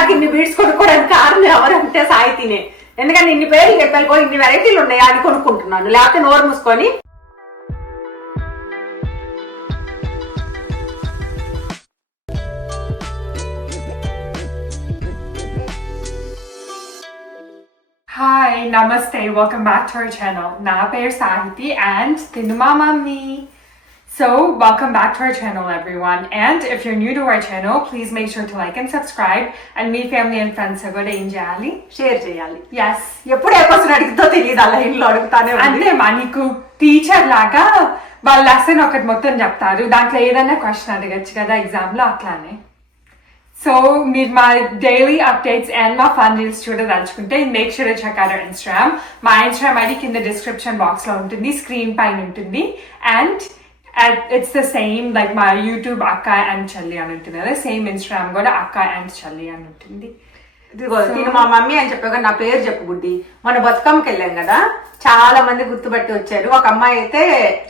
నాకు ఇన్ని బీడ్స్ కొనుక్కోవడానికి కారణం ఎవరంటే సాహితినే. ఎందుకంటే ఇన్ని పేర్లు చెప్పాను, ఇన్ని వెరైటీలు ఉన్నాయి అని కొనుక్కుంటున్నాను, లేకపోతే నోరు మూసుకొని. Hi, namaste, welcome back to our channel. Na peru Sahithi and Tinuma Mummy. So, welcome back to our channel everyone, and if you're new to our channel, please make sure to like and subscribe and meet family and friends so good enjoy. Share చేయాలి. Yes. ఎప్పుడు ఏ question అడిగితో తెలియదు, అలా ఇంట్లో అడుగుతానే అంటే మనకు teacher లాగా వాళ్ళ lesson ఒకటి మొత్తం చెప్తారు, దాంట్లో ఏదైనా క్వశ్చన్ అడగచ్చు కదా ఎగ్జామ్ లో, అట్లానే. సో మీరు మా డైలీ అప్డేట్స్ అండ్ మా ఫన్ రీల్స్ చూడదలుచుకుంటే make sure check out our Instagram. మా ఇన్స్టాగ్రామ్ ఐడి కింద డిస్క్రిప్షన్ బాక్స్ లో ఉంటుంది, స్క్రీన్ పైన ఉంటుంది. And it's the same like మా యూట్యూబ్ అక్క అండ్ చెల్లి అని ఉంటుంది కదా, సేమ్ ఇన్స్టాగ్రామ్ కూడా అక్క అండ్ చెల్లి అని ఉంటుంది. నేను మా మమ్మీ అని చెప్పాక నా పేరు చెప్పు బుడ్డి. మన బతుకమ్మకి వెళ్ళాం కదా, చాలా మంది గుర్తుపట్టి వచ్చారు. ఒక అమ్మాయి అయితే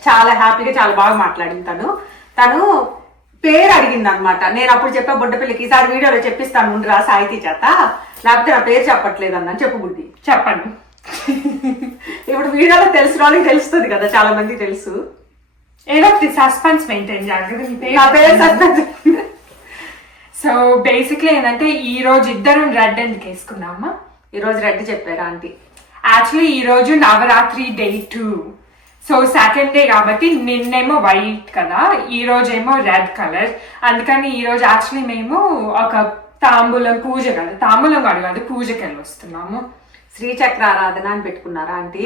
చాలా హ్యాపీగా చాలా బాగా మాట్లాడింది. తను పేరు అడిగింది అనమాట. నేను అప్పుడు చెప్పా బుడ్డపిల్లకి, ఈసారి వీడియోలో చెప్పిస్తాను ముందు రా సాహితీ చేత, లేకపోతే నా పేరు చెప్పట్లేదు అన్నాను. చెప్పు బుడ్డి. చెప్పండి. ఇప్పుడు వీడియోలో తెలిసిన వాళ్ళకి తెలుస్తుంది కదా, చాలా మంది తెలుసు. ఏదో ఒకటి సస్పెన్స్ మెయింటైన్ చేయాలి. నా పేరు సస్పెన్స్. సో బేసిక్లీ ఏంటంటే ఈ రోజు ఇద్దరం రెడ్ ఎందుకు వేసుకున్నామా? ఈ రోజు రెడ్ చెప్పారు ఆంటీ. యాక్చువల్లీ ఈ రోజు Navratri day 2, so second day కాబట్టి నిన్నేమో వైట్ కదా, ఈ రోజేమో రెడ్ కలర్. అందుకని ఈ రోజు యాక్చువల్లీ మేము ఒక తాంబూలం పూజ కదా, తాంబూలం కాదు పూజకి వెళ్ళి వస్తున్నాము. శ్రీచక్ర ఆరాధన అని పెట్టుకున్నారా ఆంటీ?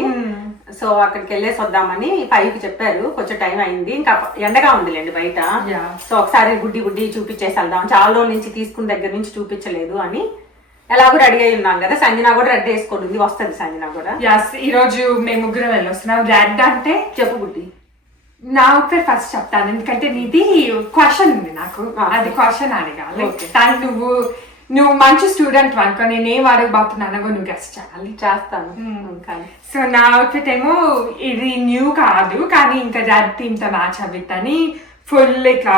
సో అక్కడికి వెళ్ళేసి వద్దామని 5కి చెప్పారు. కొంచెం టైం అయింది, ఇంకా ఎండగా ఉందిలేండి బయట. సో ఒకసారి గుడ్డి చూపించేసి వెళ్దాం, చాలా రోజుల నుంచి తీసుకున్న దగ్గర నుంచి చూపించలేదు అని. ఎలాగో రెడీ అయి ఉన్నాం కదా, సంజన కూడా రెడ్ వేసుకొని ఉంది, వస్తుంది సంజన కూడా. ఈ రోజు మేము ముగ్గురం వెళ్ళి వస్తున్నాం. రెడ్ అంటే చెప్పు గుడ్డి. నా పేరు ఫస్ట్ చెప్తాను, ఎందుకంటే నీది క్వశ్చన్ ఉంది నాకు, అది క్వశ్చన్ అడగాలి. నువ్వు మంచి స్టూడెంట్ అనుకో, నేనేం అడగబోతున్నానో నువ్వు గెస్ట్ చేయాలి. చేస్తాను. సో నా అవుట్ఫిట్ ఏమో ఇది న్యూ కాదు, కానీ ఇంకా రెడ్ థీమ్ తో మ్యాచ్ అవ్వని ఫుల్ ఇట్లా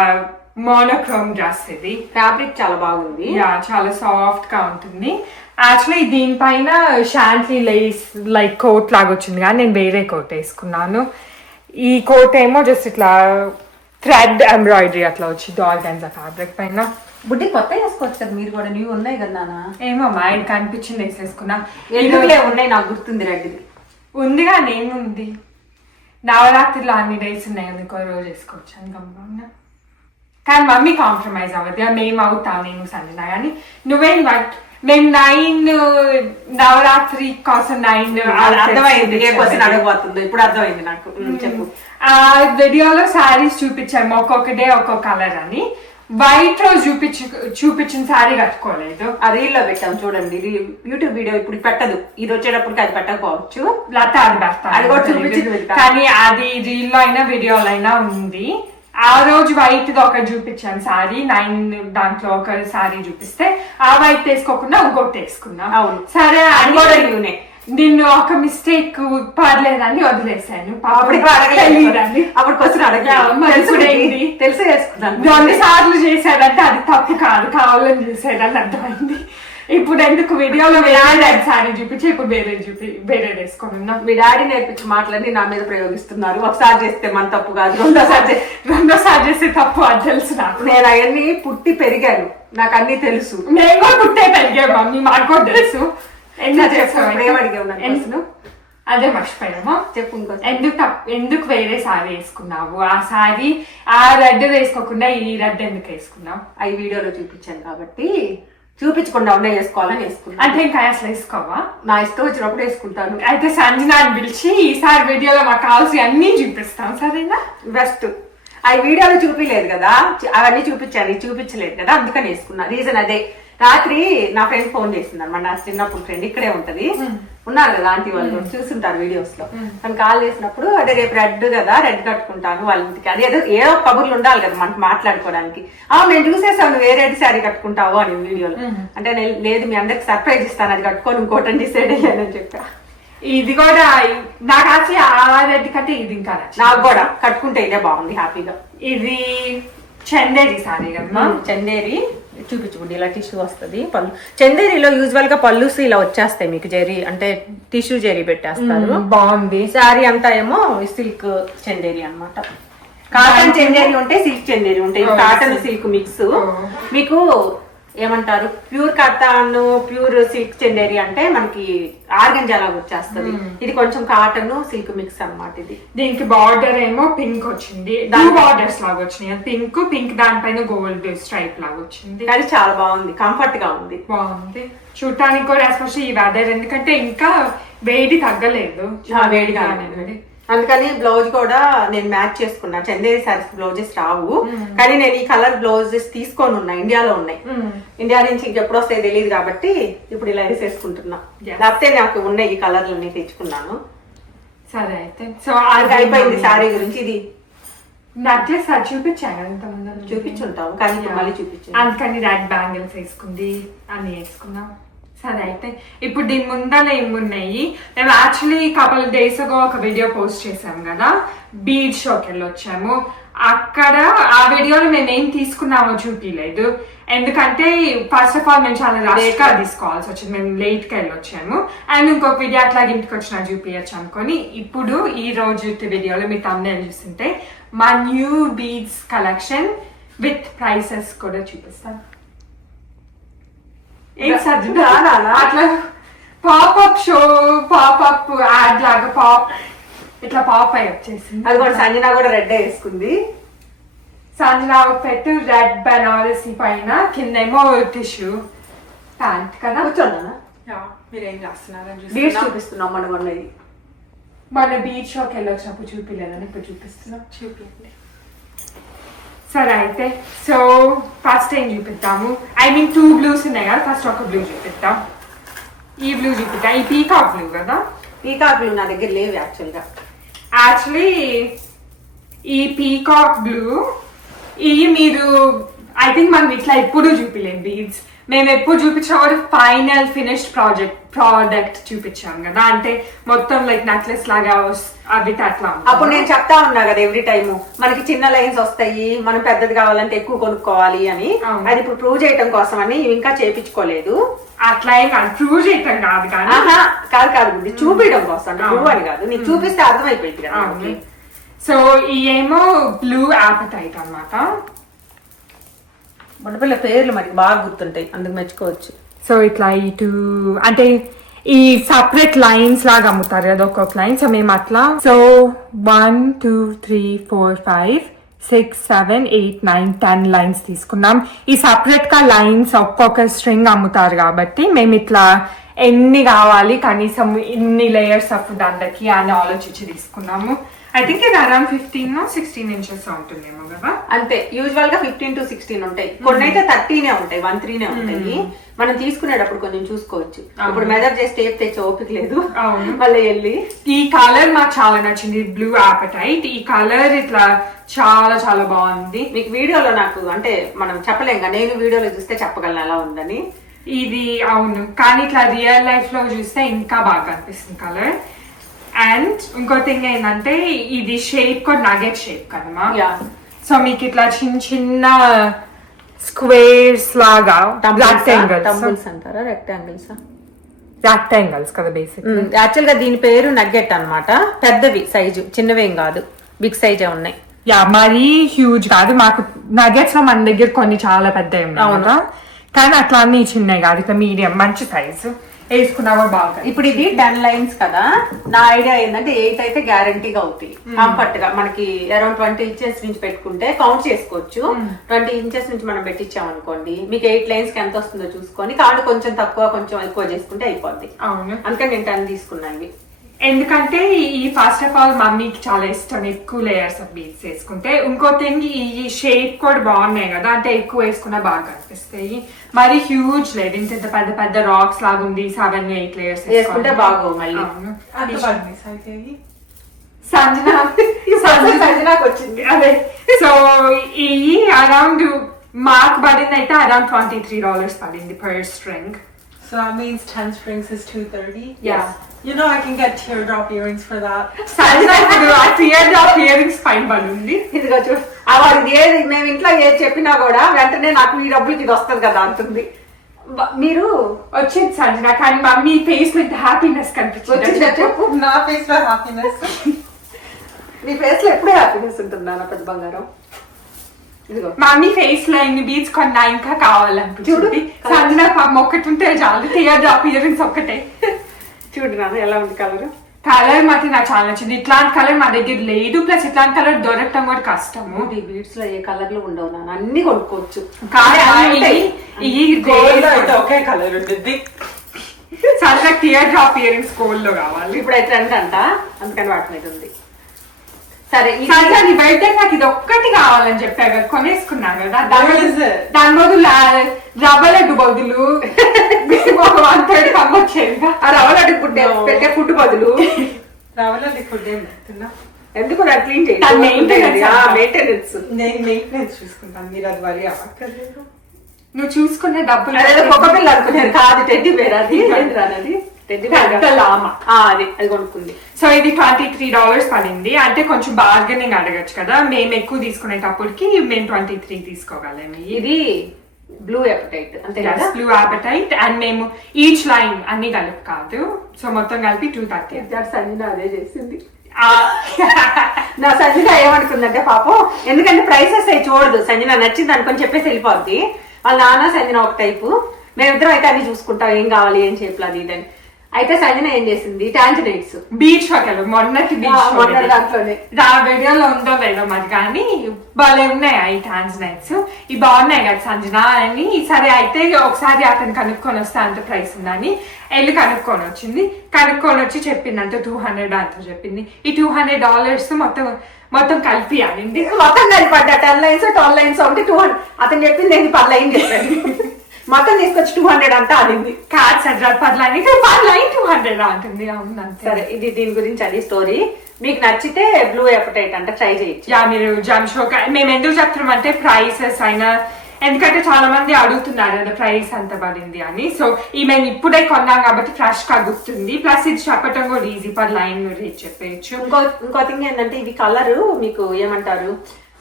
మోనోక్రోమ్ డ్రెస్. ఇది ఫ్యాబ్రిక్ చాలా బాగుంది, చాలా సాఫ్ట్ గా ఉంటుంది. యాక్చువల్లీ దీనిపైన షాంట్లీ లేస్ లైక్ కోట్ లాగా వచ్చింది, కానీ నేను వేరే కోట్ వేసుకున్నాను. ఈ కోట్ ఏమో జస్ట్ ఇట్లా థ్రెడ్ ఎంబ్రాయిడరీ అట్లా వచ్చింది ఆర్గాన్జా ఫ్యాబ్రిక్ పైన. బుడ్డి కొత్త వేసుకోవచ్చు కదా, మీరు కూడా న్యూ ఉన్నాయి కదా నాన్న. ఏమో మా ఆయన కనిపించింది వేసేసుకున్నా. ఎందుకులే ఉన్నాయి, నాకు గుర్తుంది రెడ్ ఉంది కానీ ఏముంది, నవరాత్రిలో అన్ని డేస్ ఉన్నాయి, అందుకో రోజు వేసుకోవచ్చు అని గమ్మున్నా. కానీ మమ్మీ కాంప్రమైజ్ అవ్వదు, మేము అవుతాం, నేను సంజన. కానీ నువ్వేం మేము 9 నవరాత్రి కోసం 9 అర్థమైంది. అడగబోతుంది ఇప్పుడు, అర్థమైంది నాకు. చెప్పు. ఆ వీడియోలో శారీస్ చూపించాము, ఒక్కొక్క డే ఒక్కొక్క కలర్ అని. వైట్ రోజ్ చూపించిన శారీ కట్టుకోలేదు, ఆ రీల్ లో పెట్టాం చూడండి. యూట్యూబ్ వీడియో ఇప్పుడు పెట్టదు, ఇది వచ్చేటప్పటికి అది పెట్టకపోవచ్చు. లత అది పెడతాను, కానీ అది రీల్ లో అయినా వీడియోలో అయినా ఉంది. ఆ రోజు వైట్ ది ఒకటి చూపించాను శారీ, 9 దాంట్లో ఒక శారీ చూపిస్తే ఆ వైట్ వేసుకోకుండా ఇంకొకటి వేసుకున్నా. అవును సరే, అది నిన్ను ఒక మిస్టేక్ పర్లేదని వదిలేసాను. అప్పుడు క్వశ్చన్ అడగలేదు, తెలిసి వేసుకున్నాను. 2 సార్లు చేశాడంటే అది తప్పు కాదు, కావాలని చేసాడని అర్థమైంది. ఇప్పుడు ఎందుకు వీడియోలో శారీ చూపించి ఇప్పుడు వేరే వేసుకున్నా. మీ డాడీ నేర్పించి మాటలన్నీ నా మీద ప్రయోగిస్తున్నారు. ఒకసారి చేస్తే మన తప్పు కాదు, రెండోసారి చేస్తే తప్పు, అది తెలుసు నాకు. నేను అవన్నీ పుట్టి పెరిగాను, నాకు అన్ని తెలుసు. నేను కూడా పుట్టే పెరిగా మమ్మీ, మాకు కూడా తెలుసు. అదే మర్చిపోయామా? చెప్పు. ఎందుకు వేరే సారీ వేసుకున్నావు? ఆ సారీ ఆ రెడ్ వేసుకోకుండా ఈ రెడ్ ఎందుకు వేసుకున్నావు? ఈ వీడియోలో చూపించాను కాబట్టి చూపించకుండా ఉండే వేసుకోవాలని వేసుకున్నాను. అంటే ఇంకా అసలు వేసుకోవా? నా ఇష్టం వచ్చినప్పుడు వేసుకుంటాను. అయితే సంజనాని పిలిచి ఈసారి వీడియోలో మాకు కావాల్సి అన్ని చూపిస్తాం, సరేనా? బెస్ట్. ఆ వీడియోలో చూపించలేదు కదా, అవన్నీ చూపించాను, చూపించలేదు కదా, అందుకని వేసుకున్నా. రీజన్ అదే. రాత్రి నా ఫ్రెండ్ ఫోన్ చేసింది అనమాట, నా చిన్నప్పుడు ఫ్రెండ్, ఇక్కడే ఉంటది, ఉన్నారు కదా ఆంటీ వాళ్ళు, చూస్తుంటారు వీడియోస్ లో. తను కాల్ చేసినప్పుడు అదే రేపు రెడ్ కదా, రెడ్ కట్టుకుంటాను వాళ్ళ ఇంటికి, అదే ఏదో కబుర్లు ఉండాలి కదా మనకు మాట్లాడుకోవడానికి. మేము చూసేసాం నువ్వు ఏ రెడ్ శారీ కట్టుకుంటావు అని వీడియోలో. అంటే లేదు మీ అందరికి సర్ప్రైజ్ ఇస్తాను, అది కట్టుకొని ఇంకోటని డిసైడ్ అయ్యానని చెప్పా. ఇది కూడా నాకు యాక్చువల్లీ ఆ రెడ్ కంటే ఇది ఇంకా నాకు కూడా కట్టుకుంటే ఇదే బాగుంది హ్యాపీగా. ఇది చందేరి సారీ కదా, చందేరి చూపించుకోండి. ఇలా టిష్యూ వస్తుంది. పళ్ళు చందేరిలో యూజువల్ గా పళ్ళుస్ ఇలా వచ్చేస్తాయి మీకు, జరీ అంటే టిష్యూ జరీ పెట్టేస్తారు. బాగుంది. శారీ అంతా ఏమో సిల్క్ చందేరి అన్నమాట. కాటన్ చందేరి ఉంటాయి, సిల్క్ చందేరి ఉంటాయి. Cotton silk mix. మీకు ఏమంటారు pure cotton pure silk Chanderi అంటే మనకి ఆర్గంజా లాగా వచ్చేస్తుంది. ఇది కొంచెం కాటన్ సిల్క్ మిక్స్ అన్నమాట. ఇది దీనికి బార్డర్ ఏమో పింక్ వచ్చింది, దాని బార్డర్స్ లాగా వచ్చినాయి. పింక్ దానిపైన గోల్డ్ స్ట్రైప్ లాగా వచ్చింది. కానీ చాలా బాగుంది, కంఫర్ట్ గా ఉంది, బాగుంది చూడటానికి కూడా. ఎస్పెషల్లీ ఈ వెదర్ ఎందుకంటే ఇంకా వేడి తగ్గలేదు, వేడిగా. అందుకని బ్లౌజ్ కూడా నేను మ్యాచ్ చేసుకున్నా. చందేరి సారీస్ బ్లౌజెస్ రావు, కానీ నేను ఈ కలర్ బ్లౌజెస్ తీసుకొని ఉన్నా. ఇండియాలో ఉన్నాయి. ఇండియా నుంచి ఇంకెప్పుడు వస్తాయి తెలియదు కాబట్టి ఇప్పుడు ఇలా వేసేసుకుంటున్నా. లేకపోతే నాకు ఉన్నాయి ఈ కలర్లన్నీ తెచ్చుకున్నాను. సరే అయితే సో అయిపోయింది సారీ గురించి. ఇది నెక్లెస్ అది చూపించాను కదా ఇంతకుముందు, చూపించుంటాము కానీ మళ్ళీ చూపించాను. అందుకని రెడ్ బ్యాంగిల్స్ వేసుకుంది అన్ని వేసుకున్నాం. సరే అయితే ఇప్పుడు దీని ముందర ఏమున్నాయి, మేము యాక్చువల్లీ కపుల్ డేస్ గా ఒక వీడియో పోస్ట్ చేసాం కదా, బీచ్ షోకి వెళ్ళి వచ్చాము. అక్కడ ఆ వీడియోలో మేము ఏం తీసుకున్నామో చూపించలేదు, ఎందుకంటే ఫస్ట్ ఆఫ్ ఆల్ మేము చాలా రష్ గా తీసుకోవాల్సి వచ్చింది. మేము లేట్ గా వెళ్ళి వచ్చాము. అండ్ ఇంకొక వీడియో అట్లాగే ఇంటికి వచ్చినా చూపించచ్చు అనుకొని ఇప్పుడు ఈ రోజు వీడియోలో మీ thumbnail చూస్తుంటే మా new beads collection with prices కూడా చూపిస్తాను. అట్లా పాపప్ షో పాపప్ యాడ్ లాగా ఇట్లా పాప్ అయి వచ్చేసింది. అది కూడా సంజన కూడా రెడ్ వేసుకుంది. సంజన పెట్టు రెడ్ బనారసి పైన కిందేమో టిష్యూ ప్యాంట్ కదా. కూర్చోన్నా మీరేం చేస్తున్నారు? బీచ్ చూపిస్తున్నాం మన బీచ్ షోకి వెళ్ళి వచ్చినప్పుడు చూపిలేదని ఇప్పుడు చూపిస్తున్నాం. చూపించండి. సరే అయితే సో ఫస్ట్ ఏం చూపిద్దాము, ఐ మీన్ 2 బ్లూస్ ఉన్నాయి కదా, ఫస్ట్ ఒక బ్లూ చూపిద్దాం. ఈ బ్లూ చూపిద్దాం. ఈ పీకాక్ బ్లూ కదా. పీకాక్ బ్లూ నా దగ్గర లేవు యాక్చువల్లీ ఈ పీకాక్ బ్లూ ఇవి మీరు ఐ థింక్ మనం ఇట్లా ఎప్పుడు చూపిలేం బీడ్స్. మేము ఎప్పుడు చూపించినా కూడా ఫైనల్ ఫినిష్డ్ ప్రోడక్ట్ చూపించాం కదా, అంటే మొత్తం లైక్ నెక్లెస్ లాగా అవి అట్లా. అప్పుడు నేను చెప్తా ఉన్నా కదా ఎవ్రీ టైమ్ మనకి చిన్న లైన్స్ వస్తాయి, మనం పెద్దది కావాలంటే ఎక్కువ కొనుక్కోవాలి అని. అది ఇప్పుడు ప్రూవ్ చేయడం కోసం అని ఇంకా చేపించుకోలేదు. అట్లా ఏం కాదు, ప్రూవ్ చేయటం కాదు కానీ కాదు బుద్ధి చూపించడం కోసం, ప్రూవ్ అని కాదు. నీకు చూపిస్తే అర్థమైపోయింది కదా. సో ఈ ఏమో బ్లూ యాపటైట్ అన్నమాట. బొడ్డపిల్ల పేర్లు మనకి బాగా గుర్తుంటాయి, అందుకు మెచ్చుకోవచ్చు. సో ఇట్లా ఇటు అంటే ఈ సపరేట్ లైన్స్ లాగా అమ్ముతారు కదా ఒక్కొక్క లైన్. సో మేము అట్లా సో 1 2 3 4 5 6 7 8 9 10 లైన్స్ తీసుకున్నాం. ఈ సపరేట్ గా లైన్స్ ఒక్కొక్క స్ట్రింగ్ అమ్ముతారు కాబట్టి మేము ఇట్లా ఎన్ని కావాలి కనీసం ఇన్ని లేయర్స్ ఆఫ్ దండకి అని ఆలోచించి తీసుకున్నాము. ఐ థింక్ ఇది అరౌండ్ 15 or 16 inches ఉంటుందేమో కదా. అంతే, యూజువల్ గా 15 to 16 ఉంటాయి. కొన్ని అయితే 30 ఉంటాయి, 13 ఉంటాయి. మనం తీసుకునేటప్పుడు కొంచెం చూసుకోవచ్చు. ఇప్పుడు మెజర్ చేసి టేప్ తెచ్చి ఓపిక లేదు మళ్ళీ వెళ్ళి. ఈ కలర్ నాకు చాలా నచ్చింది, బ్లూ యాపటైట్. ఈ కలర్ ఇట్లా చాలా చాలా బాగుంది. మీకు వీడియోలో నాకు అంటే మనం చెప్పలేం కదా, నేను వీడియోలో చూస్తే చెప్పగలను ఎలా ఉందని. ఇది అవును, కానీ ఇట్లా రియల్ లైఫ్ లో చూస్తే ఇంకా బాగా అనిపిస్తుంది కలర్. అండ్ ఇంకో థింగ్ ఏంటంటే ఇది షేప్ కూడా నగెట్ షేప్ కదమ్మా. సో మీకు ఇట్లా చిన్న చిన్న స్క్వేర్స్ లాగా అంటారా రెక్టాంగిల్స్ కదా బేసిక్. యాక్చువల్ గా దీని పేరు నగ్గెట్ అన్నమాట. పెద్దవి సైజు, చిన్నవేం కాదు, బిగ్ సైజే ఉన్నాయి. మరీ హ్యూజ్ కాదు. మాకు నగెట్స్ లో మన దగ్గర కొన్ని చాలా పెద్దవి ఉన్నాయి, కానీ అట్లా అన్ని చిన్నవి కాదు, ఇట్లా మీడియం మంచి సైజు వేసుకున్నా బాగా. ఇప్పుడు ఇది 10 లైన్స్ కదా, నా ఐడియా ఏంటంటే 8 అయితే గ్యారంటీగా అవుతాయి కంఫర్ట్ గా. మనకి అరౌండ్ 20 inches నుంచి పెట్టుకుంటే కౌంట్ చేసుకోవచ్చు. 20 inches నుంచి మనం పెట్టించాం అనుకోండి, మీకు 8 లైన్స్ కి ఎంత వస్తుందో చూసుకొని కాళ్ళు కొంచెం తక్కువ కొంచెం ఎక్కువ చేసుకుంటే అయిపోద్ది. అవును, అందుకని నేను 10 తీసుకున్నాను. ఎందుకంటే ఈ ఫస్ట్ ఆఫ్ ఆల్ మమ్మీకి చాలా ఇష్టం ఎక్కువ లేయర్స్ ఆఫ్ బీడ్స్ వేసుకుంటే. ఇంకో థింగ్ ఈ షేప్ కూడా బాగున్నాయి కదా, అంటే ఎక్కువ వేసుకున్నా బాగా అనిపిస్తాయి. మరి హ్యూజ్ లేదు, ఇంత పెద్ద పెద్ద రాక్స్ లాగా ఉంది. 7 8 లేయర్స్ వేసుకుంటే బాగో. మళ్ళీ సంజనాకి వచ్చింది అదే. సో ఈ అరౌండ్ మాకు పడింది అయితే అరౌండ్ $23 పడింది per string. So that means 10 springs is 230. Yeah. You know I can get teardrop earrings for that. Sanjana ఇప్పుడు ఆ టియర్ డ్రాప్ ఇయరింగ్స్ పైన పడుంది. ఇదిగో చూడు వాడికి ఏది మేము ఇంట్లో ఏది చెప్పినా కూడా వెంటనే నాకు ఈ డబ్బులకి ఇది వస్తుంది కదా అంటుంది. మీరు వచ్చింది సంజన, కానీ మమ్మీ ఫేస్ లో హ్యాపీనెస్ కనిపించింది. చెప్పు నా face లో happiness. మీ ఫేస్ లో ఎప్పుడే హ్యాపీనెస్ ఉంటుందా నా పెద్ద బంగారం? ఇదిగో మమ్మీ ఫేస్ లో ఇన్ని బీచ్ కొన్నా ఇంకా కావాలనిపించింది. సంజన పాపం ఒకటి ఉంటే చాలు, టియర్ డ్రాప్ ఇయరింగ్స్ ఒక్కటే. చూడు నాన్న ఎలా ఉంది కలర్. కలర్ మాత్రం నాకు చాలా నచ్చింది. ఇట్లాంటి కలర్ మా దగ్గర లేదు, ప్లస్ ఇట్లాంటి కలర్ దొరకటం కూడా కష్టము. ఈ బీడ్స్ లో ఏ కలర్లు ఉండవు నాన్న, అన్ని కొనుక్కోవచ్చు. ఒకే కలర్ ఉంటుంది. Sanjana tear drop earrings gold లో కావాలి. ఇప్పుడు ట్రెండ్ అంట, అందుకని వాటి మీద ఉంది. సరే సంజన నీ బర్త్డే నాకు ఇది ఒక్కటి కావాలని చెప్పా కదా, కొనేసుకున్నా కదా. దాని బదులు రవ్వ లడ్డు బదులు 1/3 కమ్మొచ్చేది. ఆ రవ్వ లడ్డు పెట్టే ఫుడ్ బదులు రావాలండి ఫుడ్ ఏం తిన్నా. ఎందుకు నాకు క్లీన్ చేయాలి, మెయింటెనెన్స్. నేను మెయింటెనెన్స్ చూసుకుంటాను, మీరు అది వరి అవ్వక్కర్లేదు. నువ్వు చూసుకునే డబ్బులు గొప్ప పిల్ల అనుకున్నాను కాదు, టెడ్డీ బేర్ అది అది కొనుక్కుంది. సో ఇది $23 పడింది. అంటే కొంచెం బార్గెనింగ్ అడగచ్చు కదా, మేము ఎక్కువ తీసుకునేటప్పటికి మేము 23 తీసుకోగలము. ఇది బ్లూ అపెటైట్ అంతే కదా, బ్లూ అపెటైట్. అండ్ మేము ఈచ్ లైన్ అన్ని కలిపి కాదు, సో మొత్తం కలిపి 230. సంజన అదే చేసింది. నా సంజన ఏమనుకుందంటే పాపం, ఎందుకంటే ప్రైసెస్ అవి చూడదు, సంజన నచ్చింది అనుకొని చెప్పేసి వెళ్ళిపోద్ది. వాళ్ళ నాన్న సంజన ఒక టైపు, మేమిద్దరం అయితే అన్ని చూసుకుంటాం ఏం కావాలి ఏం చెప్పలేదు అది ఇదని. అయితే సంజన ఏం చేసింది, టాంజనైట్స్ బీచ్ పక్కన మొన్నటి దాంట్లోనే వీడియోలో ఉందో లేదో మరి, కానీ భలే ఉన్నాయి ఈ టాంజనైట్స్. ఇవి బాగున్నాయి కదా సంజన అని. సరే అయితే ఒకసారి అతను కనుక్కొని వస్తే అంత ప్రైస్ ఉందని వెళ్ళి కనుక్కొని వచ్చి చెప్పింది అంత $200 అంత చెప్పింది. ఈ $200 మొత్తం కలిపి అనింది. మొత్తం కలిపడ్డా 10 లైన్స్ 12 లైన్స్ ఒకటి 200. అతను చెప్పింది ఏంటి 10 లైన్ చెప్పాడు, మొత్తం తీసుకొచ్చి 200 అంతా అనింది. కాదు సార్ 10 లైన్ 200 అంటుంది. అవును సరే, ఇది దీని గురించి అది స్టోరీ. మీకు నచ్చితే బ్లూ అపెటైట్ అంటే ట్రై చేయొచ్చు. యా, మీరు జంషోక మేము ఎందుకు చెప్తున్నాం అంటే ప్రైసెస్ అయినా, ఎందుకంటే చాలా మంది అడుగుతున్నారు కదా ప్రైస్ ఎంత పడింది అని. సో ఈ మేము ఇప్పుడే కొన్నాం కాబట్టి ఫ్రెష్ గా గుర్తుంది, ప్లస్ ఇది చెప్పటం కూడా ఈజీ, 10 లైన్ రేట్ చెప్పేయచ్చు. ఇంకో థింగ్ ఏంటంటే ఇవి కలర్ మీకు ఏమంటారు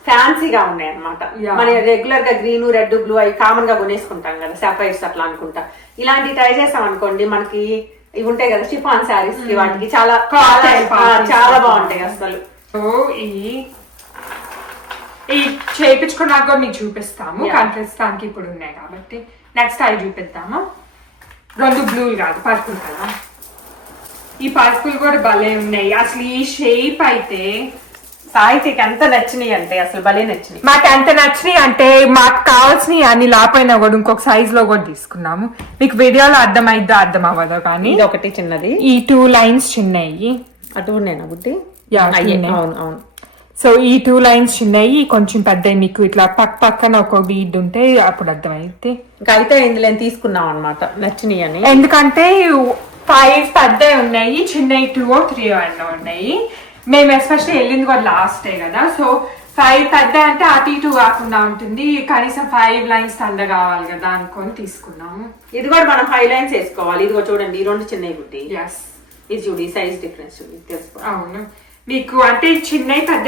ఫ్యాన్సీగా ఉన్నాయి అనమాట. మన రెగ్యులర్ గా గ్రీన్ రెడ్ బ్లూ అవి కామన్ గా కొనేసుకుంటాం కదా, సాఫైర్స్ అట్లా అనుకుంటా. ఇలాంటివి ట్రై చేసాం అనుకోండి, మనకి ఇవి ఉంటాయి కదా షిఫాన్ శారీస్ కి, వాటికి చాలా చాలా బాగుంటాయి అసలు. సో ఈ చేయించుకున్నాక కూడా మీకు చూపిస్తాము, కనిపిస్తానికి ఇప్పుడు ఉన్నాయి కాబట్టి. నెక్స్ట్ అవి చూపిద్దామా. 2 బ్లూలు కాదు, పర్పుల్ కదా. ఈ పర్పుల్ కూడా భలే ఉన్నాయి అసలు. ఈ షేప్ అయితే సాహితికి ఎంత నచ్చినాయి అంటే అసలు భలే నచ్చినాయి. మాకు ఎంత నచ్చినాయి అంటే మాకు కావాల్సినవి అన్ని లాపైనా కూడా ఇంకొక సైజ్ లో కూడా తీసుకున్నాము. మీకు వీడియోలో అర్థం అవ్వదు కానీ ఒకటి చిన్నది, ఈ 2 లైన్స్ చిన్నవి. అటు నేనా బుద్ధి. అవును. సో ఈ 2 లైన్స్ చిన్నవి, కొంచెం పెద్దవి. మీకు ఇట్లా పక్కన ఒక బీడ్ ఉంటే అప్పుడు అర్థమైతే. అయితే ఇందులో తీసుకున్నాం అనమాట నచ్చినాయి అని. ఎందుకంటే 5 పెద్దవి ఉన్నాయి, చిన్నవి 2 or 3 అన్న ఉన్నాయి. మేము ఎస్పెషల్లీ వెళ్ళింది కూడా లాస్ట్ డే కదా, సో 5 పెద్ద అంటే అటు ఇటు కాకుండా ఉంటుంది, కనీసం 5 లైన్స్ తండ కావాలి కదా అనుకొని తీసుకున్నాము. ఇది కూడా మనం 5 లైన్స్ వేసుకోవాలి. ఇది కూడా చూడండి, ఈ 2 చిన్నవి బుద్ధి. ఇది చూడు, ఈ సైజ్ డిఫరెన్స్ చూడు తెలుసుకో. అవును, మీకు అంటే చిన్నవి పెద్ద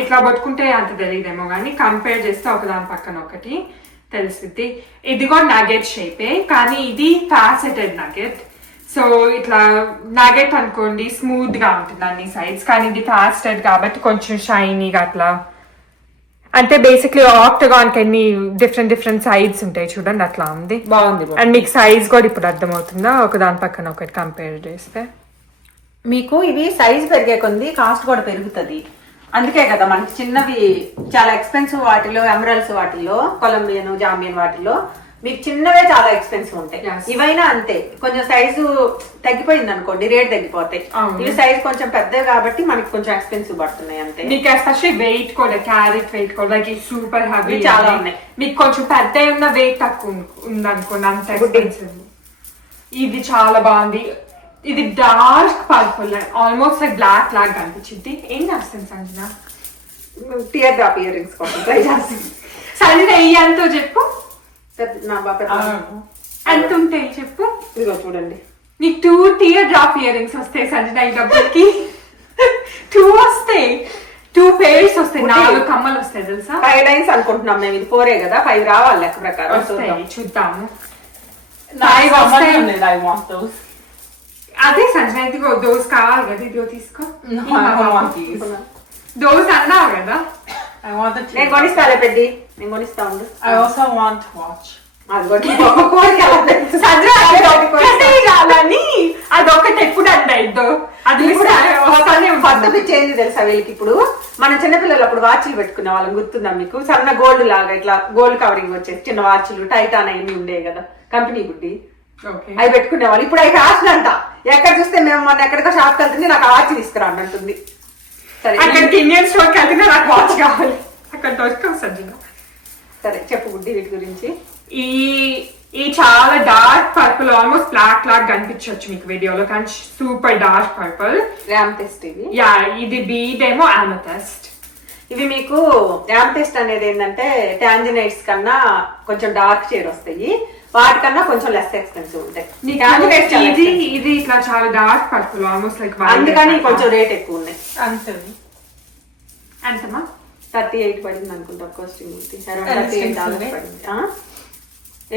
ఇట్లా పట్టుకుంటే అంత తెలియదేమో కానీ కంపేర్ చేస్తే ఒకదాని పక్కన ఒకటి తెలుస్తుంది. ఇది కూడా నగెట్ షేపే, కానీ ఇది ఫ్యాసెటెడ్ నగెట్. సో ఇట్లా నగెట్ అనుకోండి స్మూత్ గా ఉంటుంది అన్ని సైడ్స్, కానీ ఇది ఫ్యాస్టెడ్ కాబట్టి కొంచెం షైనీగా అట్లా. అంటే బేసిక్లీ ఆక్టగాన్ కి ఎన్ని డిఫరెంట్ సైడ్స్ ఉంటాయి చూడండి, అట్లా ఉంది. బాగుంది. అండ్ మీకు సైజ్ కూడా ఇప్పుడు అర్థమవుతుందా ఒక దాని పక్కన ఒకటి కంపేర్ చేస్తే. మీకు ఇవి సైజ్ పెరిగే కొంది కాస్ట్ కూడా పెరుగుతుంది. అందుకే కదా మనకి చిన్నవి చాలా ఎక్స్పెన్సివ్ వాటిలో, ఎమరల్స్ వాటిల్లో, కొలంబియన్ జాంబియన్ వాటిల్లో మీకు చిన్నవే చాలా ఎక్స్పెన్సివ్ ఉంటాయి. ఇవైనా అంతే, కొంచెం సైజు తగ్గిపోయింది అనుకోండి రేట్ తగ్గిపోతాయి. ఇవి సైజ్ కొంచెం పెద్దవి కాబట్టి మనకి కొంచెం ఎక్స్పెన్సివ్ పడుతున్నాయి అంతే. మీకు ఎస్పెషల్లీ వెయిట్ కూడా, క్యారెట్ వెయిట్ కూడా సూపర్ హెవీ చాలా ఉన్నాయి. మీకు కొంచెం పెద్ద ఉన్న వెయిట్ తక్కువ ఉందనుకోండి అంత ఎక్స్పెన్సివ్. ఇది చాలా బాగుంది. ఇది dark purple, almost like black లాగా కనిపించింది. ఏం చేస్తుంది Sanjana? Tear drop earrings కోసం ట్రై చేస్తుంది. సంజన ఎంత చెప్పు, నా బాబా ఎంత ఉంటాయి చెప్పు. ఇదిగో చూడండి. నీకు 2 టియర్ డ్రాప్ ఇయర్ రింగ్స్ వస్తాయి సంజన ఈ డబ్బులకి. 2 వస్తాయి, 2 pairs వస్తాయి, 4 కమ్మలు వస్తాయి తెలుసా. 5 lines అనుకుంటున్నాం మేము, ఇది 4 కదా, 5 రావాలి లెక్క ప్రకారం. వస్తాయి చూద్దాము. I want those. అదే సంజన ఇదిగో దోస్ కావాలి కదా, ఇదిగో తీసుకో. I don't want these. Those అన్నావు కదా. I want the నేను కొనిస్తాలే పెద్ద, నేను కొనిస్తా ఉండు. I also want watch. అదిగోని అదొకటి ఎప్పుడు అంటాయిద్దో అది కూడా కొత్త పిచ్చేంది తెలుసా వీళ్ళకి. ఇప్పుడు మన చిన్నపిల్లలు అప్పుడు వాచ్లు పెట్టుకునే వాళ్ళం, గుర్తుందా మీకు? సన్న గోల్డ్ లాగా ఇట్లా గోల్డ్ కవరింగ్ వచ్చేసి చిన్న వాచ్లు, టైటాన్ అన్ని ఉండేవి కదా కంపెనీ గుడ్డి, అవి పెట్టుకునే వాళ్ళు. ఇప్పుడు అవి ఫ్యాషన్ అంట. ఎక్కడ చూస్తే మేము మొన్న ఎక్కడికో షాప్కి వెళ్తుంది, నాకు ఆ వాచ్ తీసుకురా అంటుంది. సరే అక్కడికి ఇండియన్ స్టోర్కి వెళ్తే నాకు వాచ్ కావాలి, అక్కడ దొరకవు సజ్జన. సరే చెప్పు గుడ్డి వీటి గురించి. ఈ చాలా డార్క్ పర్పుల్, ఆల్మోస్ట్ బ్లాక్ లాగా కనిపించవచ్చు మీకు వీడియోలో, కానీ సూపర్ డార్క్ పర్పుల్. యాంథెస్ట్ ఇవి. యా ఇది బీడ్ ఏమో అమెథిస్ట్. ఇవి మీకు యాంథెస్ట్ అనేది ఏంటంటే టాంజనైట్స్ కన్నా కొంచెం డార్క్ షేడ్ వస్తాయి, వాటికన్నా కొంచెం లెస్ ఎక్స్పెన్సివ్ ఉంటాయి. ఇది ఇట్లా చాలా డార్క్ పర్పుల్, ఆల్మోస్ట్ లైక్, అందుకని కొంచెం రేట్ ఎక్కువ ఉన్నాయి. అంతే. ఎంతమా? 38 పడింది అనుకుంటా కాస్టింగ్. $38 పడింది.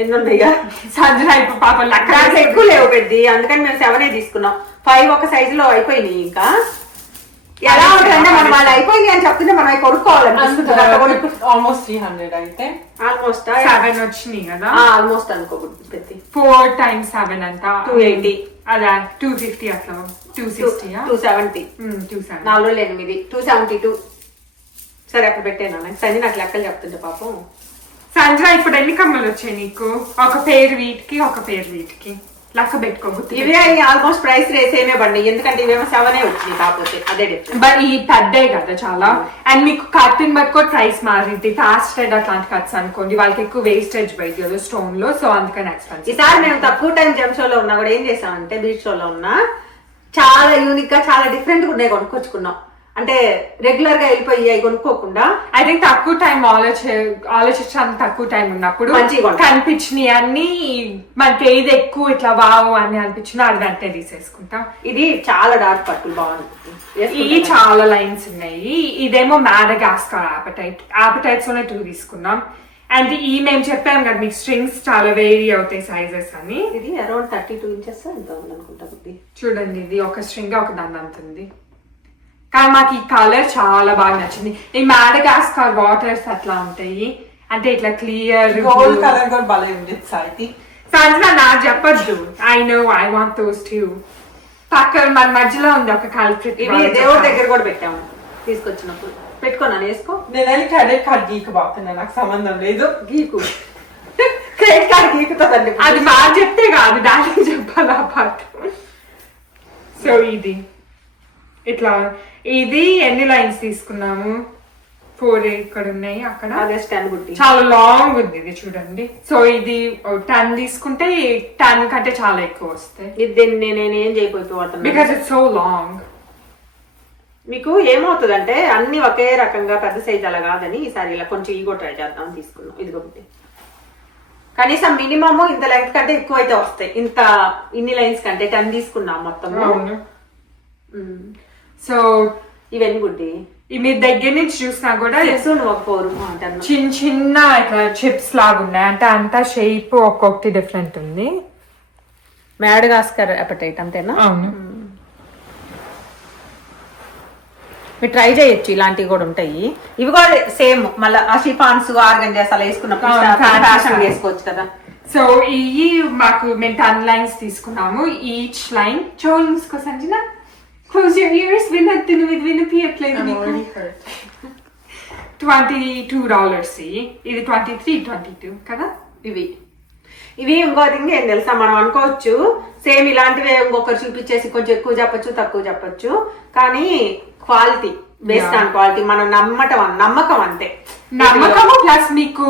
ఎన్ని ఉన్నాయిగా సంజన ఇప్పుడు పాపం దాంట్లో ఎక్కువ లేవు పెద్ద, అందుకని మేము 7 తీసుకున్నాం. 5 ఒక సైజు లో అయిపోయినాయి. ఇంకా ఎలా ఉంటుందంటే మనం వాళ్ళు అయిపోయింది అని చెప్తుంటే మనం అవి కొనుక్కోవాలనిపిస్తుంది. ఆల్మోస్ట్ 300 అయితే ఆల్మోస్ట్ 7 వచ్చినాయి కదా, ఆల్మోస్ట్ అనుకోకూడదు పెద్ద. 4 times 7 అంట 280, అలా 250 అట్లా 260, 270, 270, 4 272. సరే అక్కడ పెట్టాను. సంజన నాకు లెక్కలు చెప్తుంటే పాపం. సంజన ఇప్పుడు ఎన్ని కమ్మలు వచ్చాయి నీకు? ఒక పేరు వీటికి, ఒక పేరు వీటికి లెక్క పెట్టుకోబోతుంది. ఇవే ఆల్మోస్ట్ ప్రైస్ రేస్ ఏమే పడినాయి, ఎందుకంటే ఇవేమో 7 వచ్చినాయి, కాకపోతే అదే డిఫరెన్స్. బట్ ఈ పెద్దే కదా చాలా. అండ్ మీకు కట్టింగ్ బట్టి ప్రైస్ మారింది. ఫాస్ట్ రెడ్ అట్లాంటి కట్స్ అనుకోండి, వాళ్ళకి ఎక్కువ వేస్టేజ్ బయట స్టోన్ లో, సో అందుకని ఎక్స్పెన్సివ్. ఈసారి మేము తక్కువ టైం జెమ్ షోలో ఉన్నా కూడా ఏం చేసామంటే, బీచ్ షోలో ఉన్నా చాలా యూనిక్ గా చాలా డిఫరెంట్ గా ఉన్నాయి కొనుక్కొచ్చుకున్నాం. అంటే రెగ్యులర్ గా వెళ్ళిపోయి అవి కొనుక్కోకుండా, ఐ థింక్ తక్కువ టైం ఆలోచించాను. తక్కువ టైం ఉన్నప్పుడు కనిపించినవి అన్ని మనకి ఏది ఎక్కువ ఇట్లా బావు అని అనిపించినా అది వెంటనే తీసేసుకుంటాం. ఇది చాలా డార్క్ పర్పుల్ బాగుంది. ఇవి చాలా లైన్స్ ఉన్నాయి. ఇదేమో మాడగాస్కర్ ఆపటైట్స్ లోనే 2 తీసుకున్నాం. అండ్ ఈ మేము చెప్పాం కదా మీకు స్ట్రింగ్స్ చాలా వేరీ అవుతాయి సైజెస్ అని. ఇది అరౌండ్ 32 ఇంచెస్ ఎంత ఉంది అనుకుంటా. చూడండి ఇది ఒక స్ట్రింగ్ ఒక దాని అంత ఉంది, కానీ మాకు ఈ కలర్ చాలా బాగా నచ్చింది. ఈ మాడగాస్కర్ వాటర్స్ అట్లా ఉంటాయి, అంటే ఇట్లా క్లియర్ గోల్డ్ కలర్ కూడా భలే ఉంది. సాయితి సంజన నాకు చెప్పద్దు. I know I want those two. పక్కన మన మధ్యలో ఉంది ఒక కల్ప్రిట్. ఇవి దేవుడి దగ్గర కూడా పెట్టాము తీసుకొచ్చినప్పుడు. పెట్టుకున్నాను, వేసుకో. నేను వెళ్ళి క్రెడిట్ కార్డ్ గీకు బాగుతున్నా, నాకు సంబంధం లేదు. గీకు క్రెడిట్ కార్డ్ గీకుతుందండి, అది బాగా చెప్తే కాదు, దానికి చెప్పాలి ఆ పాట. సో ఇది ఇట్లా, ఇది ఎన్ని లైన్స్ తీసుకున్నాము? 4 ఇక్కడ ఉన్నాయి, అక్కడ చాలా లాంగ్ ఉంది. ఇది చూడండి. సో ఇది 10 తీసుకుంటే 10 కంటే చాలా ఎక్కువ వస్తాయి. ఇది నేను ఏం చేయకపోతున్నాను బికాస్ ఇట్స్ సో లాంగ్. మీకు ఏమవుతుందంటే అన్ని ఒకే రకంగా పెద్ద సైజ్ అలా కాదని ఈసారి ఇలా కొంచెం ఈగో ట్రై చేద్దాం తీసుకున్నాం. ఇదిగోటి కనీసం మినిమమ్ ఇంత లెంగ్త్ కంటే ఎక్కువ అయితే వస్తాయి. ఇన్ని లైన్స్ కంటే 10 తీసుకున్నాం మొత్తం. సో ఇవన్నీ గుడ్డి మీరు దగ్గర నుంచి చూసినా కూడా చిన్న చిన్న ఇట్లా చిప్స్ లాగా ఉన్నాయి, అంటే అంతా షేప్ ఒక్కొక్కటి డిఫరెంట్ ఉంది. మాడగాస్కర్ అపెటైట్ అంతేనా? అవును. మీరు ట్రై చేయొచ్చు, ఇలాంటివి కూడా ఉంటాయి. ఇవి కూడా సేమ్ మళ్ళీ ఆ షిఫాన్స్ ఆర్గంజాస్ అలా వేసుకున్నప్పుడు ఫ్యాషన్ వేసుకోవచ్చు కదా. సో ఇవి మాకు మేము 10 లైన్స్ తీసుకున్నాము. ఈచ్ లైన్ చూసుకో సంజన, close your ears, వినిపియట్లేదు నీకు. $22. ఇది 23, 22 కదా. ఇవి ఇంకో థింగ్ ఏం తెలుసా, మనం అనుకోవచ్చు సేమ్ ఇలాంటివే ఇంకొకరు చూపించేసి కొంచెం ఎక్కువ చెప్పొచ్చు తక్కువ చెప్పొచ్చు, కానీ క్వాలిటీ బేస్డ్ ఆన్ క్వాలిటీ మనం నమ్మకం అంతే. నమ్మకము ప్లస్ మీకు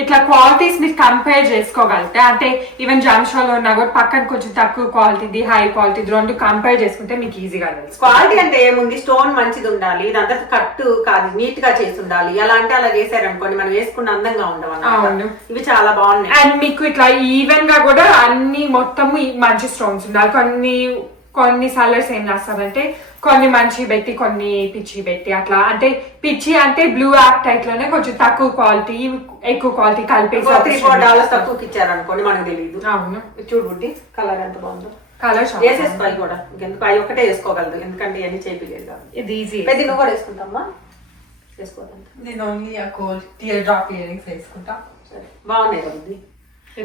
ఇట్లా క్వాలిటీస్ మీరు కంపేర్ చేసుకోగలితే అంటే ఈవెన్ జామ్షోలో ఉన్నా కూడా పక్కన కొంచెం తక్కువ క్వాలిటీది హై క్వాలిటీది రెండు కంపేర్ చేసుకుంటే మీకు ఈజీగా తెలుసు. క్వాలిటీ అంటే ఏముంది, స్టోన్ మంచిది ఉండాలి, ఇదంతా కట్టు కాదు, నీట్ గా చేసి ఉండాలి. ఎలా అంటే అలా చేశారనుకోండి మనం వేసుకున్న అందంగా ఉండవు. ఇవి చాలా బాగున్నాయి. అండ్ మీకు ఇట్లా ఈవెన్ గా కూడా అన్ని మొత్తము మంచి స్టోన్స్ ఉండాలి. కొన్ని సాలర్స్ ఏం చేస్తారంటే కొన్ని మంచి పెట్టి కొన్ని పిచ్చి పెట్టి అట్లా, అంటే పిచ్చి అంటే బ్లూ యాప్ టైప్ లోనే కొంచెం తక్కువ క్వాలిటీ ఎక్కువ క్వాలిటీ కలిపేసి $3-4 తక్కువకి ఇచ్చారనుకోండి మనకు తెలియదు. అవును, చూడు బుడ్డి కలర్ ఎంత బాగుందో. కలర్ వేసేసుకోవాలి కూడా, ఇంకెందుకు అవి ఒకటే వేసుకోగలదు ఎందుకంటే ఇవన్నీ చేపిలేదు. ఇది ఈజీ. పెద్ద నువ్వు కూడా వేసుకుంటామా? వేసుకోవాలి. నేను ఓన్లీ ఆ gold tear drop earrings వేసుకుంటా. సరే బాగున్నాయి కదా.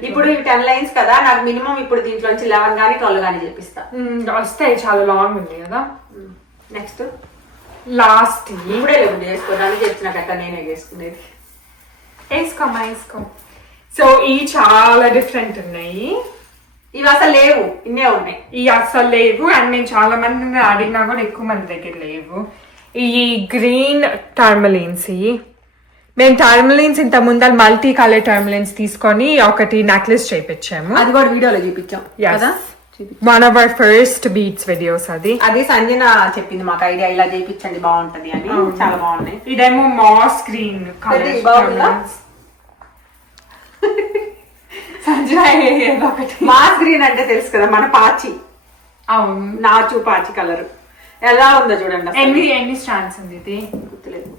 ఇప్పుడు 10 లైన్స్ కదా, నాకు మినిమం ఇప్పుడు దీంట్లో 11 కానీ 12 కానీ చేపిస్తా. వస్తాయి, చాలా లాంగ్ ఉంది కదా. నెక్స్ట్ లాస్ట్ ఇప్పుడే లేదు చేసుకోవడానికి చెప్పినాక నేనే చేసుకునేది. వేసుకో. సో ఇవి చాలా డిఫరెంట్ ఉన్నాయి. ఇవి అసలు లేవు, ఇన్నే ఉన్నాయి. ఇవి అసలు లేవు. అండ్ నేను చాలా మంది అడిగినా కూడా ఎక్కువ మంది దగ్గర లేవు. ఈ గ్రీన్ టర్మలిన్స్, మేము టర్మలిన్స్ ఇంత ముందర మల్టీ కలర్ టర్మలిన్స్ తీసుకొని ఒకటి నెక్లెస్ చేయించాము. అది కూడా వీడియోలో చూపించాం కదా. One of our first beats videos. అది సంజన చెప్పింది మాకు ఐడియా, ఇలా చేయించండి బాగుంటది అని. చాలా బాగున్నాయి. ఇదేమో mass green colour. Sanjana mass green అంటే తెలుసు కదా, మన పాచి. అవును, నాచు పాచి కలర్ ఎలా ఉందో చూడండి. ఎన్ని స్టాండ్స్ ఉంది ఇది? గుర్తులేదు.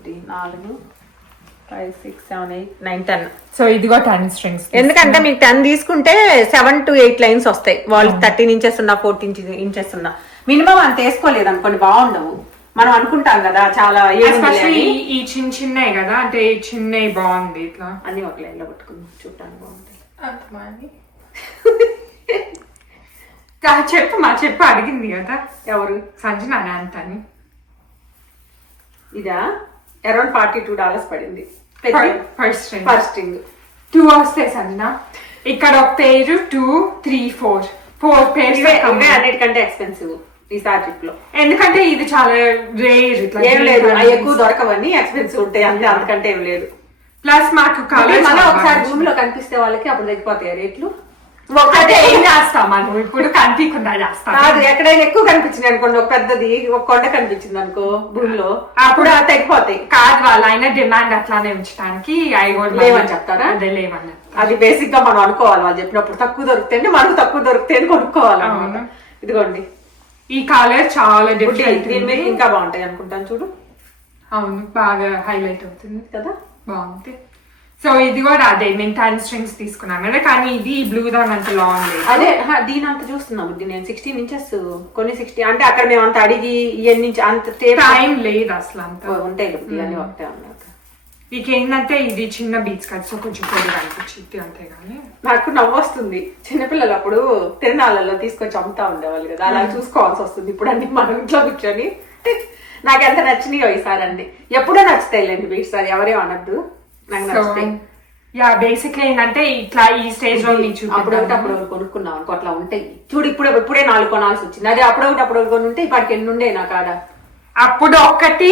4 5 6 7 8 9 10. సో ఇదిగో 10 స్ట్రింగ్స్. ఎందుకంటే మీకు 10 తీసుకుంటే 7 to 8 లైన్స్ వస్తాయి. వాళ్ళు 13 ఇంచెస్ ఉన్నా 14 ఇంచెస్ ఉన్నా మినిమం అంత వేసుకోలేదు అనుకోండి బాగుండవు. మనం అనుకుంటాం కదా చాలా. ఈ చిన్నవి కదా, అంటే చిన్నవి బాగుంది. ఇట్లా అన్ని ఒక లైన్ లో పట్టుకుందాం, చూడటానికి బాగుంటాయి. చెప్పు అడిగింది కదా ఎవరు? సంజన అంతని. ఇదా అరౌండ్ $42 పడింది ఫస్ట్ స్ట్రింగ్. 2 వస్తాయి సంజన. ఇక్కడ ఒక పేరు 2 3 4 పేర్స్ అన్నిటికంటే ఎక్స్పెన్సివ్ ఈసారి ట్రిప్ లో. ఎందుకంటే ఇది చాలా రేర్. ఏం లేదు, ఎక్కువ దొరకవని ఎక్స్పెన్సివ్ ఉంటాయి అంతే, అంతకంటే ఏం లేదు. ప్లస్ మాకు ఒకసారి భూమి లో కనిపిస్తే వాళ్ళకి అప్పుడు తగ్గిపోతాయి రేట్లు. ఏం చేస్తాం మనం ఇప్పుడు, కనిపించకుండా చేస్తాం. కాదు, ఎక్కడైనా ఎక్కువ కనిపించింది అనుకోండి, ఒక పెద్దది ఒక కొండ కనిపించింది అనుకో భూమిలో, అప్పుడు తగ్గిపోతాయి. కాదు, వాళ్ళు అయినా డిమాండ్ అట్లానే ఉంచడానికి లేవని చెప్తారా? అదే లేవని. అది బేసిక్ గా మనం అనుకోవాలి. వాళ్ళు చెప్పినప్పుడు తక్కువ దొరుకుతాయండి, మనకు తక్కువ దొరుకుతాయని కొనుక్కోవాలి. ఇదిగోండి ఈ కలర్ చాలా డిఫరెంట్. దీని మీద ఇంకా బాగుంటాయి అనుకుంటాను చూడు. అవును, బాగా హైలైట్ అవుతుంది కదా, బాగుంది. సో ఇది కూడా అదే మేము 10 స్ట్రింగ్స్ తీసుకున్నాం కదా, కానీ ఇది బ్లూ దాని అంత లాంగ్ లేదు. అదే దీని అంత చూస్తున్నాం. నేను 16 ఇంచెస్ కొన్ని 60, అంటే అక్కడ మేము అంత అడిగి ఇవన్నీ అంత టైం లేదు అసలు. అంత ఉంటాయి ఇవన్నీ ఒకటే ఉన్నాయి. మీకు ఏంటంటే ఇది చిన్న బీచ్ కదా, సో కొంచెం పొడి అనిపించింది అంతే. కానీ నాకు నవ్వు వస్తుంది. చిన్నపిల్లలు అప్పుడు తిరణాలలో తీసుకొచ్చి అమ్ముతా ఉండేవాళ్ళు కదా, అలా చూసుకోవాల్సి వస్తుంది ఇప్పుడు అన్ని మనం ఇంట్లో కూర్చొని. నాకు ఎంత నచ్చినాయో ఈసారి అండి. ఎప్పుడో నచ్చుతాయిలేండి బీట్స్, అది ఎవరేం అనద్దు, నాకు నచ్చుతాయి. యా బేసిక్లీ ఏంటంటే ఇట్లా ఈ స్టేజ్ లో అప్పుడు కొనుక్కున్నాం అనుకో అట్లా ఉంటాయి చూడు. ఇప్పుడే 4 కొనాల్సి వచ్చింది. అది అప్పుడు కొని ఉంటే ఇప్పటికి ఎన్ని ఉండే నా కాడ. అప్పుడు ఒక్కటి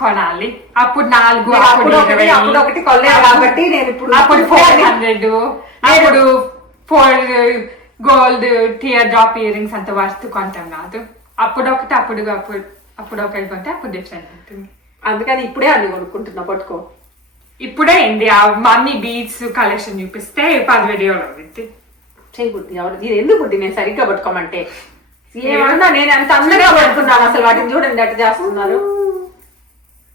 కొనాలి, అప్పుడు 4, అప్పుడు ఒకటి కొనలేదు కాబట్టి నేను అప్పుడు 400, అప్పుడు 4 gold tear drop earrings అంత వర్త్ కొంటాం కాదు. అప్పుడు ఒకటి కొంటే అప్పుడు డిఫరెంట్ ఉంటుంది. అందుకని ఇప్పుడే అన్ని కొనుక్కుంటున్నా. పట్టుకో ఇప్పుడే ఏంటి ఆ మమ్మీ బీడ్స్ కలెక్షన్ చూపిస్తే 10 వీడియోలు అవుతుంది. చేయబుద్ది ఎవరు ఇది ఎందుకు బుద్ధి నేను సరిగ్గా పట్టుకోమంటే ఏమన్నా నేను ఎంత అందంగా పట్టుకున్నాను అసలు. వాటిని చూడండి అట్లా చేస్తున్నారు.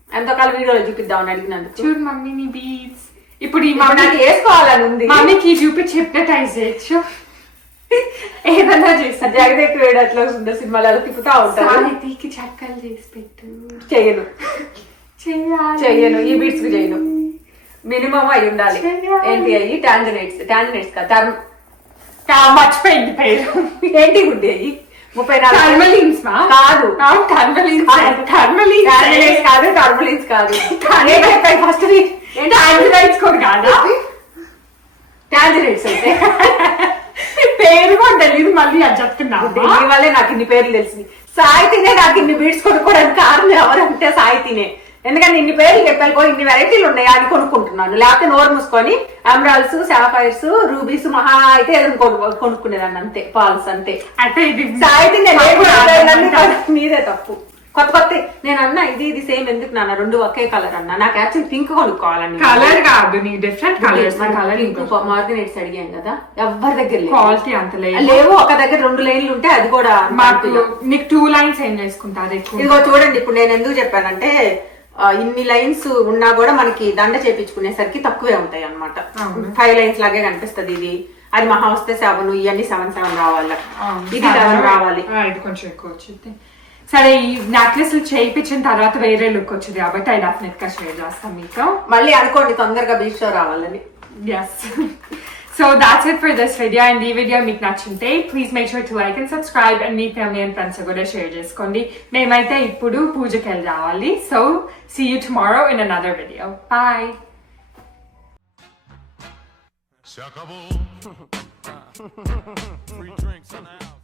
ఎంతకాలం వీడియోలో చూపిద్దామని అడిగినందుకు. చూడు మమ్మీ నీ బీడ్స్. ఇప్పుడు ఈ మమ్మీ వేసుకోవాలని ఉంది. మమ్మీకి చూపించి హిప్నటైజ్ చేయొచ్చు, ఏదన్నా చేస్తా. జగదేక్ వేడు అట్లా సుందర సినిమాలలో తిప్పుతా ఉంటారు. సాహితికి చక్కలు చేసి పెట్టు. చెయ్యను ఈ బీట్స్ కి చేయను. మినిమం అయి ఉండాలి. ఏంటి అయ్యి టాంజనైట్స్ కాదు, మర్చిపోయింది పేరు. ఏంటి గుడ్డి అయ్యి 34 కాదు. టర్మలిన్స్ కాదు. ఫస్ట్ టాంజనైట్స్ కూడా కాదా? టాంజనైట్స్ అయితే పేరు కూడా తెలియదు, మళ్ళీ అది చెప్తున్నా. దీని వల్లే నాకు ఇన్ని పేర్లు తెలిసింది. సాహితినే నాకు ఇన్ని బీట్స్ కొనుక్కోవడానికి కారణం ఎవరంటే సాహితినే. ఎందుకంటే ఇన్ని పేర్లు చెప్పాలి ఇన్ని వెరైటీలు ఉన్నాయి అది కొనుక్కుంటున్నాను. లేకపోతే నోరు మూసుకొని అమ్రాల్స్, సాఫైర్స్, రూబీస్ మహా అయితే ఏదైనా కొనుక్కునేదాన్ని అంతే. పాల్స్ అంతే. అంటే ఇది సాయితి నీదే తప్పు. కొత్త నేను అన్నా ఇది సేమ్ ఎందుకు నాన్న 2 ఒకే కలర్ అన్నా. నాకు యాక్చువల్ పింక్ కొనుక్కోవాలని. కలర్ కాదు నీ డిఫరెంట్ కలర్స్. మార్గనేట్స్ అడిగాను కదా, ఎవరి దగ్గర క్వాలిటీ అంత లేవు. ఒక దగ్గర 2 లైన్లు ఉంటే అది కూడా మాకు నీకు 2 లైన్స్ ఏం చేసుకుంటారు. ఇదిగో చూడండి, ఇప్పుడు నేను ఎందుకు చెప్పానంటే ఇన్ని లైన్స్ ఉన్నా కూడా మనకి దండ చేపించుకునేసరికి తక్కువే ఉంటాయి అన్నమాట. 5 లైన్స్ లాగే కనిపిస్తుంది ఇది. అది మహా వస్తే 7, ఇవన్నీ 7 రావాలి. ఇది 7 రావాలి. ఇది కొంచెం ఎక్కువ వచ్చింది. సరే, ఈ నెక్లెస్ చేయించిన తర్వాత వేరే లుక్ వచ్చింది కాబట్టి అది డెఫినెట్ గా షేర్ చేస్తాం మీతో. మళ్ళీ అనుకోండి తొందరగా బీచ్ షో రావాలని. Yes. So that's it for this video. And ఈ వీడియో మీకు నచ్చింటే please make sure to like and subscribe and మీ ఫ్యామిలీ అండ్ ఫ్రెండ్స్ కూడా షేర్ చేసుకోండి. మేమైతే ఇప్పుడు పూజకి వెళ్ళి రావాలి. So see you tomorrow in another video. Bye. Free drinks in the house.